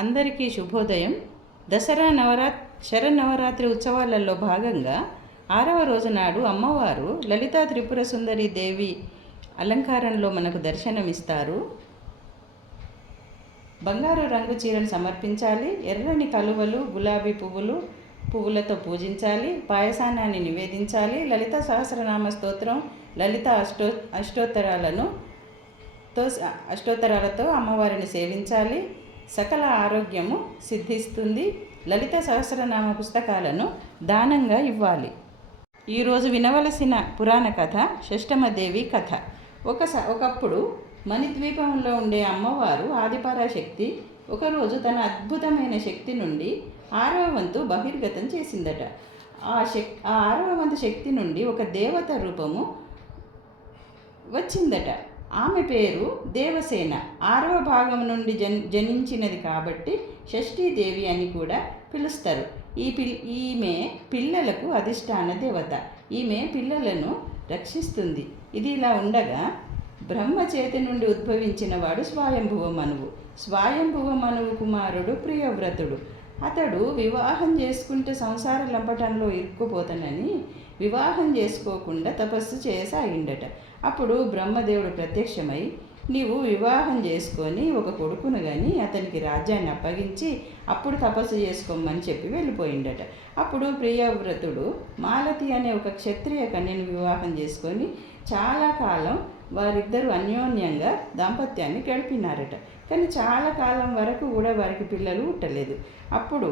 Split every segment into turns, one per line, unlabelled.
అందరికీ శుభోదయం. దసరా నవరా శరన్నవరాత్రి ఉత్సవాలలో భాగంగా ఆరవ రోజు నాడు అమ్మవారు లలితా త్రిపుర సుందరి దేవి అలంకారంలో మనకు దర్శనమిస్తారు. బంగారు రంగు చీరను సమర్పించాలి. ఎర్రని కలువలు గులాబీ పువ్వులు పువ్వులతో పూజించాలి. పాయసానాన్ని నివేదించాలి. లలిత సహస్రనామ స్తోత్రం లలిత అష్టో అష్టోత్తరాలను తో అష్టోత్తరాలతో అమ్మవారిని సేవించాలి. సకల ఆరోగ్యము సిద్ధిస్తుంది. లలిత సహస్రనామ పుస్తకాలను దానంగా ఇవ్వాలి. ఈరోజు వినవలసిన పురాణ కథ షష్టమదేవి కథ. ఒక ఒకప్పుడు మణిద్వీపంలో ఉండే అమ్మవారు ఆదిపరాశక్తి ఒకరోజు తన అద్భుతమైన శక్తి నుండి ఆరవ వంతు బహిర్గతం చేసిందట. ఆ శక్ ఆ ఆరవ వంతు శక్తి నుండి ఒక దేవత రూపము వచ్చిందట. ఆమె పేరు దేవసేన. ఆరవ భాగం నుండి జన్ జనించినది కాబట్టి షష్ఠీదేవి అని కూడా పిలుస్తారు. ఈ పిల్ ఈమె పిల్లలకు అధిష్టాన దేవత. ఈమె పిల్లలను రక్షిస్తుంది. ఇది ఇలా ఉండగా బ్రహ్మ చేతి నుండి ఉద్భవించిన వాడు స్వయంభువ మనువు. స్వయంభువ మనువు కుమారుడు ప్రియవ్రతుడు. అతడు వివాహం చేసుకుంటే సంసార లంపటంలో ఇరుక్కుపోతానని వివాహం చేసుకోకుండా తపస్సు చేయసాగిండట అప్పుడు బ్రహ్మదేవుడు ప్రత్యక్షమై నీవు వివాహం చేసుకొని ఒక కొడుకును కానీ అతనికి రాజ్యాన్ని అప్పగించి అప్పుడు తపస్సు చేసుకోమని చెప్పి వెళ్ళిపోయిండట. అప్పుడు ప్రియవ్రతుడు మాలతి అనే ఒక క్షత్రియ కన్యను వివాహం చేసుకొని చాలా కాలం వారిద్దరూ అన్యోన్యంగా దాంపత్యాన్ని గడిపినారట. కానీ చాలా కాలం వరకు కూడా వారికి పిల్లలు పుట్టలేదు. అప్పుడు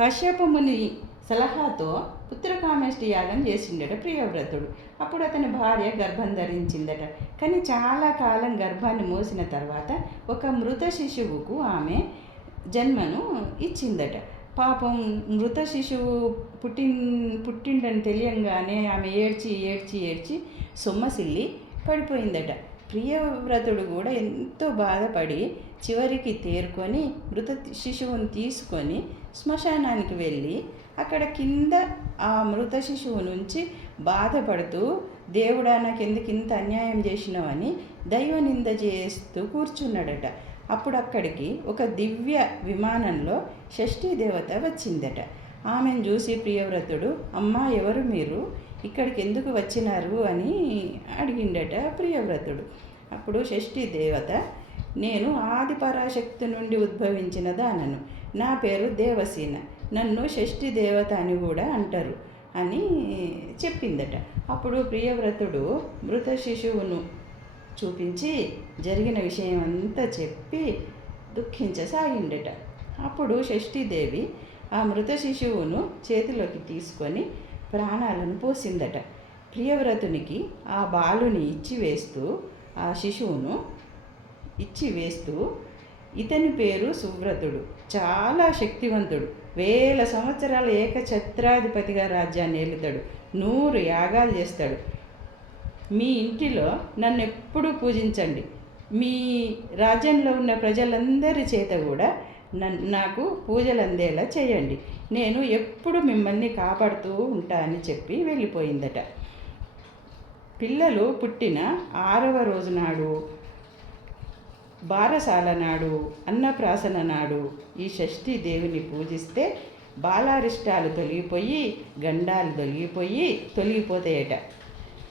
కశ్యపముని సలహాతో పుత్రకామేష్టి యాగం చేసిండట ప్రియవ్రతుడు. అప్పుడు అతని భార్య గర్భం ధరించిందట. కానీ చాలా కాలం గర్భాన్ని మోసిన తర్వాత ఒక మృత శిశువుకు ఆమె జన్మను ఇచ్చిందట. పాపం మృత శిశువు పుట్టిన్ పుట్టిండని తెలియంగానే ఆమె ఏడ్చి ఏడ్చి ఏడ్చి సొమ్మసిల్లి పడిపోయిందట. ప్రియవ్రతుడు కూడా ఎంతో బాధపడి చివరికి తేరుకొని మృత శిశువును తీసుకొని శ్మశానానికి వెళ్ళి అక్కడ కింద ఆ మృత శిశువు నుంచి బాధపడుతూ దేవుడా నాకు ఎందుకు ఇంత అన్యాయం చేసినావని దైవ నింద చేస్తూ కూర్చున్నాడట. అప్పుడు అక్కడికి ఒక దివ్య విమానంలో షష్ఠీ దేవత వచ్చిందట. ఆమెను చూసి ప్రియవ్రతుడు అమ్మా ఎవరు మీరు? ఇక్కడికి ఎందుకు వచ్చినారు అని అడిగిండట ప్రియవ్రతుడు. అప్పుడు షష్ఠీ దేవత నేను ఆది పరాశక్తి నుండి ఉద్భవించిన దానను. నా పేరు దేవసేన. నన్ను షష్ఠి దేవత అని కూడా అంటారు అని చెప్పిందట. అప్పుడు ప్రియవ్రతుడు మృత శిశువును చూపించి జరిగిన విషయం అంతా చెప్పి దుఃఖించసాగిండట. అప్పుడు షష్ఠీదేవి ఆ మృత శిశువును చేతిలోకి తీసుకొని ప్రాణాలను పోసిందట. ప్రియవ్రతునికి ఆ బాలుని ఇచ్చి వేస్తూ ఆ శిశువును ఇచ్చి వేస్తూ ఇతని పేరు సువ్రతుడు. చాలా శక్తివంతుడు. వేల సంవత్సరాల ఏకఛత్రాధిపతిగా రాజ్యాన్ని ఏలుతాడు. నూరు యాగాలు చేస్తాడు. మీ ఇంటిలో నన్ను ఎప్పుడూ పూజించండి. మీ రాజ్యంలో ఉన్న ప్రజలందరి చేత కూడా నాకు పూజలు అందేలా చేయండి. నేను ఎప్పుడు మిమ్మల్ని కాపాడుతూ ఉంటా అని చెప్పి వెళ్ళిపోయిందట. పిల్లలు పుట్టిన ఆరవ రోజు నాడు బారసాల నాడు అన్నప్రాసన నాడు ఈ షష్ఠీ దేవిని పూజిస్తే బాలారిష్టాలు తొలగిపోయి గండాలు తొలగిపోయి తొలగిపోతాయట.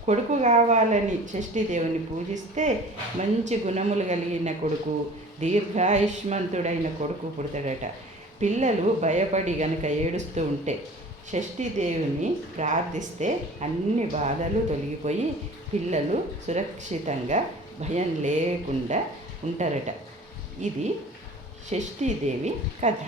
కొడుకు కావాలని షష్ఠీదేవుని పూజిస్తే మంచి గుణములు కలిగిన కొడుకు దీర్ఘాయుష్మంతుడైన కొడుకు పుడతాడట. పిల్లలు భయపడి గనక ఏడుస్తూ ఉంటే షష్ఠీదేవిని ప్రార్థిస్తే అన్ని బాధలు తొలగిపోయి పిల్లలు సురక్షితంగా భయం లేకుండా ఉంటారట. ఇది షష్ఠీదేవి కథ.